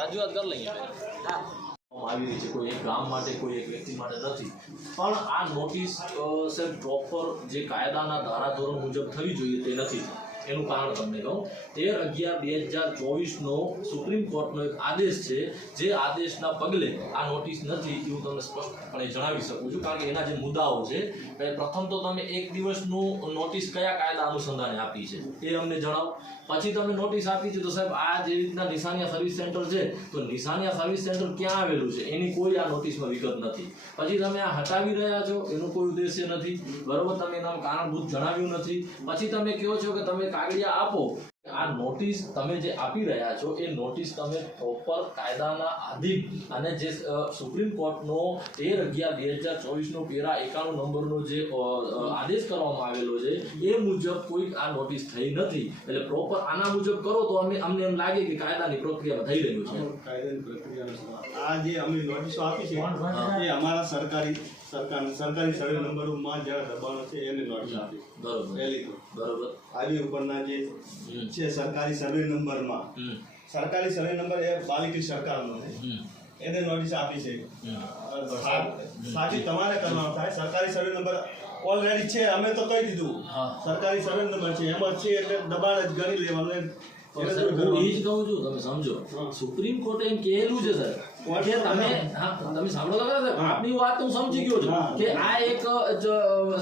રજૂઆત કરી લઈએ આવી રહી છે કોઈ એક ગામ માટે કોઈ એક વ્યક્તિ માટે નથી પણ આ નોટિસ સાહેબ પ્રોપર જે કાયદાના ધારાધોરણ મુજબ થવી જોઈએ તે નથી એનું કારણ તમને કહું 13/11/2024 નો સુપ્રીમ કોર્ટનો એક આદેશ છે જે આદેશના પગલે આ નોટિસ નથી એવું તમને સ્પષ્ટપણે જણાવી શકું છું કારણ કે એના જે મુદ્દાઓ છે પ્રથમ તો તમે એક દિવસનું નોટિસ કયા કાયદા અનુસંધાને આપી છે એ અમને જણાવો પછી તમે નોટિસ આપી છે તો સાહેબ આ જે રીતના નિશાનિયા સર્વિસ સેન્ટર છે તો નિશાનિયા સર્વિસ સેન્ટર ક્યાં આવેલું છે એની કોઈ આ નોટિસમાં વિગત નથી પછી તમે આ હટાવી રહ્યા છો એનો કોઈ ઉદ્દેશ્ય નથી બરોબર તમે એના કારણભૂત જણાવ્યું નથી પછી તમે કહો છો કે તમે કાગળિયા આપો આ નોટિસ તમે જે આપી રહ્યા છો એ નોટિસ તમે પ્રોપર કાયદાના આધીન અને જે સુપ્રીમ કોર્ટનો 13/11/2024 નો પેરા 91 નંબરનો જે આદેશ કરવામાં આવેલો છે એ મુજબ કોઈ આ નોટિસ થઈ નથી એટલે પ્રોપર આના મુજબ કરો તો અમને એમ લાગે કે કાયદાની પ્રક્રિયામાં થઈ રહ્યું છે કાયદાની પ્રક્રિયા આ જે અમે નોટિસો આપી છે એ અમારા સરકારી સર્વે નંબરોમાં જ્યાં દબાણો છે એને નોટિસ આપી બરોબર બરોબર આવી ઉપરના જે છે સરકારી સર્વે નંબરમાં સરકારી સર્વે નંબર એ બાલિકી સરકારનો છે એને નોટિસ આપી છે સાચી તમારે કરવાનો થાય સરકારી સર્વે નંબર ઓલરેડી છે અમે તો કહી દીધું સરકારી સર્વે નંબર છે એમાં છે એટલે દબાણ જ ગણી લેવાનું હું એ જ કહું છું તમે સમજો સુપ્રીમ કોર્ટે એમ કહેલું છે સર કે તમે સાંભળો તો ખરા આપની વાત હું સમજી ગયો છું કે આ એક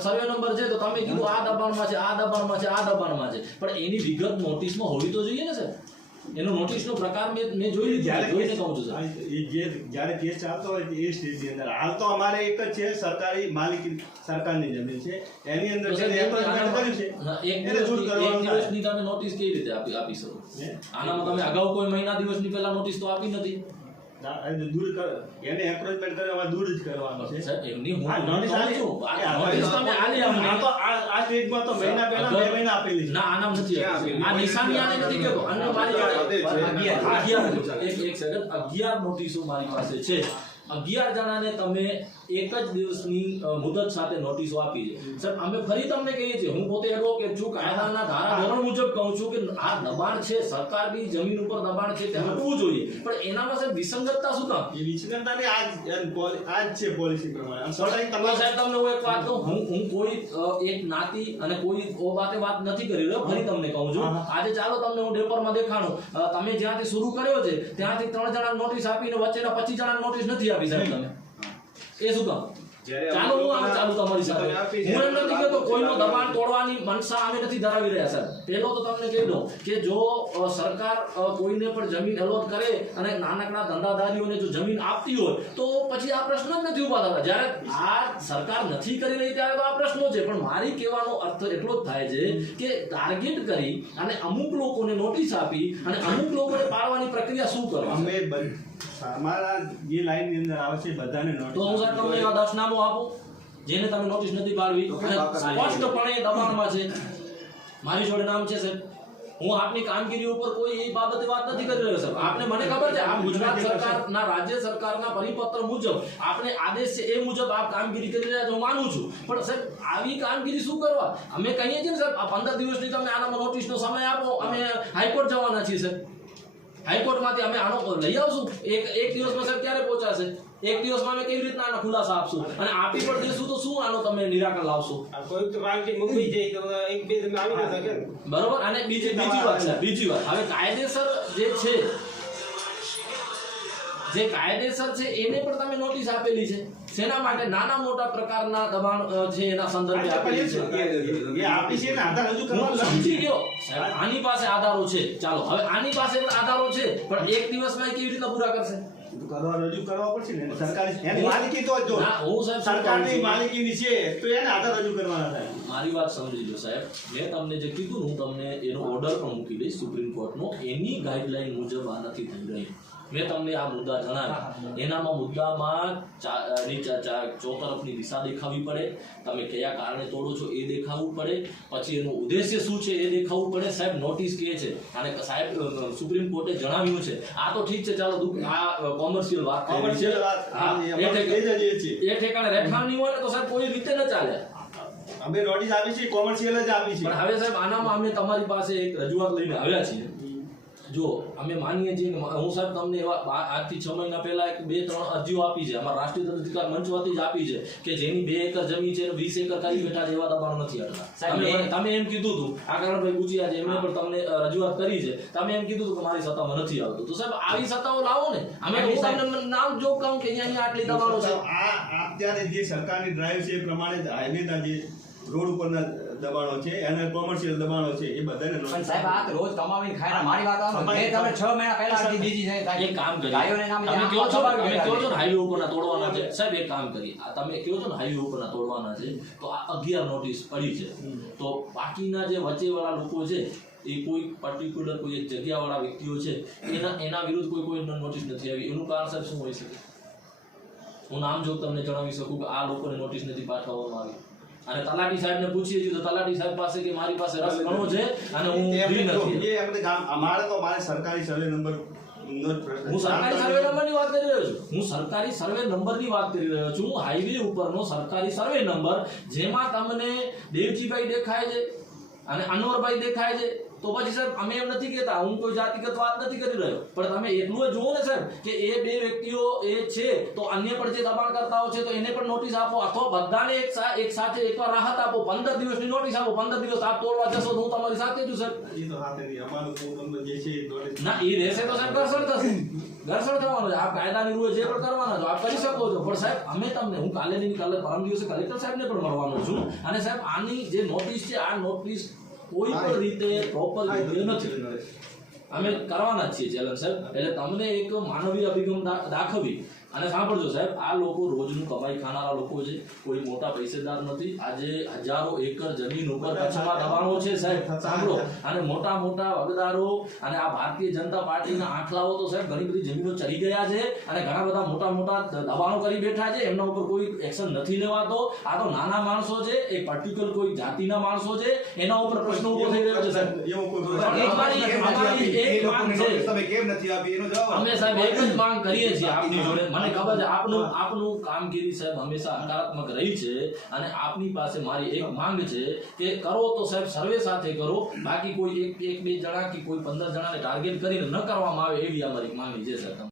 સર્વે નંબર છે તો તમે કીધું આ દબાણમાં છે આ દબાણમાં છે આ દબાણમાં છે પણ એની વિગત નોટિસમાં હોવી તો જોઈએ ને સર એનો નોટિસનો પ્રકાર મેં જોઈ લીધું જોઈને કહું છું સર જ્યારે કેસ ચાલતો હોય એ સ્ટેજની અંદર હાલ તો અમારે એક જ છે સરકારી માલિકી સરકારની જમીન છે એની અંદર એક દિવસની તમે નોટિસ કેવી રીતે આપી શકો આનામાં તમે અગાઉ કોઈ મહિના દિવસની પહેલા નોટિસ તો આપી નથી દૂર કર એને એપ્રોચમેન્ટ કરવા દૂર જ કરવાનો છે સર એમની હું નોટિસ આલી છું નોટિસ તમે આલી અમને આ તો આ સ્ટેજમાં તો મહિના પહેલા 2 મહિના આપેલી ના આનામ નથી આ નિશાનિયાને નથી કહેતો અન્ય મારી એક સેકન્ડ 11 નોટિસો મારી પાસે છે 11 જણાને તમે એક જ દિવસની મુદત સાથે નોટિસો આપી છે સર અમે ફરી તમને કહીએ છીએ હું પોતે એડવોકેટ છું કાયદાના ધારાધોરણ મુજબ કહું છું કે આ દબાણ છે સરકારની જમીન ઉપર દબાણ છે તે હટવું જોઈએ પણ એનામાં સાહેબ વિસંગતતા શું કામ એ વિસંગતતાની આ છે પોલિસી પ્રમાણે તમારા સાહેબ તમને હું એક વાત કહું હું કોઈ એક નાતી અને કોઈ વાત નથી કરી રહ્યો ફરી તમને કહું છું આજે ચાલો તમને હું પેપરમાં દેખાડું તમે જ્યાંથી શરૂ કર્યો છે ત્યાંથી 3 જણા નોટિસ આપીને વચ્ચેના 25 જણા નોટિસ નથી આપી સાહેબ તમે એ શું કામ ચાલો હું આમ ચાલુ તમારી સાથે હું એમ નથી કહેતો કોઈનો દબાણ તોડવાની મનસા અમે નથી ધરાવી રહ્યા સર પહેલો તો તમને કહી દઉં કે જો સરકાર કોઈને પણ જમીન એલોટ કરે અને નાનકડા ધંધાદારીઓને જો જમીન આપતી હોય તો પછી આ પ્રશ્ન જ નથી ઉભા થતા જ્યારે આ સરકાર નથી કરી રહી ત્યારે તો આ પ્રશ્નો છે પણ મારી કહેવાનો અર્થ એટલો જ થાય છે કે ટાર્ગેટ કરી અને અમુક લોકોને નોટિસ આપી અને અમુક લોકોને પાડવાની પ્રક્રિયા શું કરવા અમે અમારા જે લાઈન ની અંદર આવે છે બધાને નોટિસ તો હું સર તમને એવા 10 નામો આપું જેને તમે નોટિસ નથી પાડવી અને સ્પષ્ટપણે દબાણમાં છે મારી જોડે નામ છે સર હું આપની કામગીરી ઉપર કોઈ એ બાબતે વાત નથી કરી રહ્યો સર આપને મને ખબર છે આ ગુજરાત સરકારના રાજ્ય સરકારના પરિપત્ર મુજબ આપને આદેશ છે એ મુજબ આપ કામગીરી કરી રહ્યા છો હું માનું છું પણ સર આવી કામગીરી શું કરવા અમે કહીએ છીએ ને સર આ 15 દિવસની તમે આનામાં નોટિસનો સમય આપો અમે હાઈકોર્ટ જવાના છીએ સર હાઈકોર્ટમાંથી અમે આનો લઈ આવશું એક દિવસમાં સર ક્યારે પહોંચાશે એક દિવસમાં અમે કેવી રીતના આનો ખુલાસા આપશું અને આપી પણ દેશું તો શું આનો તમે નિરાકરણ લાવશો કોઈ તો પાર્ટી મુંબઈ જઈ તો એક બે તમે આવી ન શકે બરોબર અને બીજી વાત છે બીજી વાત હવે કાયદેસર જે કાયદેસર છે એને પણ તમે નોટિસ આપેલી છે સેના માટે નાના મોટા પ્રકારના દબાણ છે એના સંદર્ભે આપેલી છે એ આપી છે ને આધાર રજૂ કરવાનો સમજી ગયો આની પાસે આધારો છે ચાલો હવે આની પાસે આધારો છે પણ એક દિવસમાં કેવી રીતના પૂરા કરશે તો રજૂ કરવા પડશે ને સરકારી એની માલિકી તો જો ના, હું સાહેબ શું કહું સરકારની છું? માલિકીની છે તો એને આધાર રજૂ કરવાના થાય. મારી વાત સમજી લો સાહેબ, મેં તમને જે કીધું ને, હું તમને એનો ઓર્ડર પણ મૂકી દઈશ સુપ્રીમ કોર્ટનો, એની ગાઈડલાઈન મુજબ આ નથી થઈ રહી. મેં તમને આ મુદ્દા જણાવ્યા, એનામાં મુદ્દામાં ચોતરફની દિશા દેખાવી પડે, તમે કયા કારણે તોડો છો એ દેખાવવું પડે, પછી એનું ઉદ્દેશ્ય શું છે એ દેખાવવું પડે. સાહેબ નોટિસ કે છે અને સાહેબ સુપ્રીમ કોર્ટે જણાવ્યું છે, આ તો ઠીક છે, ચાલો આ કોમર્શિયલ વાત થઈ રહી છે. કોમર્શિયલ વાત હા, એ એ અમારે એ જ લઈએ છીએ. ઠેકાણે રહેઠાણની હોય ને તો સાહેબ કોઈ રીતે ન ચાલે. અમે નોટિસ આપી છે, કોમર્શિયલ જ આપી છે. પણ હવે સાહેબ આનામાં અમે તમારી પાસે એક રજૂઆત લઈને આવ્યા છીએ. જો અમે માનીએ છીએ કે હું સાહેબ તમને એવા આજથી 6 મહિના પહેલા 2-3 અરજીઓ આપી છે, અમારા રાષ્ટ્રીય અધિકાર મંચ વતી જ આપી છે કે જેની 2 એકર જમીન છે 20 એકર કરી બેઠા છે, એવા દબાણો નથી હટતા. તમે એમ કીધું હતું, આકારણભાઈ ગુજિયા છે, એમને પણ તમને રજૂઆત કરી છે, તમે એમ કીધું હતું કે મારી સત્તામાં નથી આવતું. તો સાહેબ આવી સત્તાઓ લાવો ને. અમે હું તમને નામ જો કહું કે અહીંયા આટલી દબાણો છે. આ અત્યારે જે સરકારની ડ્રાઈવ છે એ પ્રમાણે હાઈવેના જે રોડ ઉપરના દબાણો છે અને કોમર્શિયલ દબાણો છે એ બધાને પણ સાહેબ આ તો રોજ કમાવીને ખાય ને મારી વાત આવે મેં તમને 6 મહિના પહેલા અરજી દીધી છે સાહેબ. એક કામ કરીએ, ગાયોને નામે તમે આમ કહો છો દબાવી તમે કહો છો ને બેઠા હાઈવે ઉપરના તોડવાના છે. સાહેબ એક કામ કરીએ, આ તમે કહો છો ને હાઈવે ઉપરના તોડવાના છે, તો આ 11 નોટિસ પડી છે. તો બાકીના જે વચ્ચેવાળા લોકો છે એ કોઈ પર્ટિક્યુલર કોઈ એક જગ્યાવાળા વ્યક્તિઓ છે એના વિરુદ્ધ કોઈ નોટિસ નથી આવી. એનું કારણ સાહેબ શું હોઈ શકે? હું નામ જો તમને જણાવી શકું કે આ લોકોને નોટિસ નથી પાઠવવામાં આવી. અને તલાટી સાહેબને પૂછીએ છીએ તો તલાટી સાહેબ પાસે કે મારી પાસે રસ ઘણો છે અને હું ફ્રી નથી. એ આપણે અમારે સરકારી સર્વે નંબર હું સરકારી સર્વે નંબરની વાત કરી રહ્યો છું. હું સરકારી સર્વે નંબરની વાત કરી રહ્યો છું. હાઈવે ઉપરનો સરકારી સર્વે નંબર જેમાં તમને દેવજીભાઈ દેખાય છે અને અનવરભાઈ દેખાય છે. તો પછી સાહેબ અમે એમ નથી કહેતા, હું કોઈ જાતિગત વાત નથી કરી રહ્યો, પણ તમે એટલું જ જુઓ ને સાહેબ કે એ 2 વ્યક્તિઓ એ છે તો અન્ય પણ જે દબાણકર્તાઓ છે તો એને પણ નોટિસ આપો, અથવા બધાને એક સાથે એકવાર રાહત આપો. 15 દિવસની નોટિસ આપો. 15 દિવસ આપ તોડવા જશો તો હું તમારી સાથે છું સાહેબ. એ તો હાથે નહીં અમારું તો તમને જે છે એ નોટિસ ના એ રહેશે તો સાહેબ ઘર્ષણ થશે. ઘર્ષણ થવાનું છે. આપ કાયદાની રૂએ જે પણ કરવાના છો આપ કરી શકો છો, પણ સાહેબ અમે તમને, હું કાલે પરમ દિવસે કલેક્ટર સાહેબને પણ મળવાનો છું. અને સાહેબ આની જે નોટિસ છે આ નોટિસ કોઈ પણ રીતે પ્રોપર રીતે નથી. અમે કરવાના જ છીએ ચેલેન્જ સાહેબ. એટલે તમને એક માનવીય અભિગમ દાખવી. અને સાંભળજો સાહેબ, આ લોકો રોજનું કમાઈ ખાનારા લોકો છે, કોઈ મોટા પૈસેદાર નથી. આજે હજારો એકર જમીન ઉપર કચ્છમાં દબાણો છે સાહેબ, સાંભળો. અને મોટા મોટા વગદારો અને આ ભારતીય જનતા પાર્ટીના આંખલાઓ તો સાહેબ ઘણી બધી જમીનો ચડી ગયા છે અને ઘણા બધા મોટા મોટા દબાણો કરી બેઠા છે. એમના ઉપર કોઈ એક્શન નથી લેવાતો. આ તો નાના માણસો છે, એક પર્ટિક્યુલર કોઈ જાતિના માણસો છે, એના ઉપર પ્રશ્ન ઉભો થઈ રહ્યો છે સાહેબ. એવો કોઈ અમારી એક માંગ છે, તમે કેમ નથી આપી એનો જવાબ અમે સાહેબ એક જ માંગ કરીએ છીએ આપની જોડે. મને ખબર છે આપનું કામગીરી સાહેબ હંમેશા હકારાત્મક રહી છે અને આપની પાસે મારી એક માંગ છે કે કરો તો સાહેબ સર્વે સાથે કરો, બાકી કોઈ એક બે જણા કે કોઈ 15 જણાને ટાર્ગેટ કરીને ન કરવામાં આવે એવી અમારી માંગણી છે સાહેબ.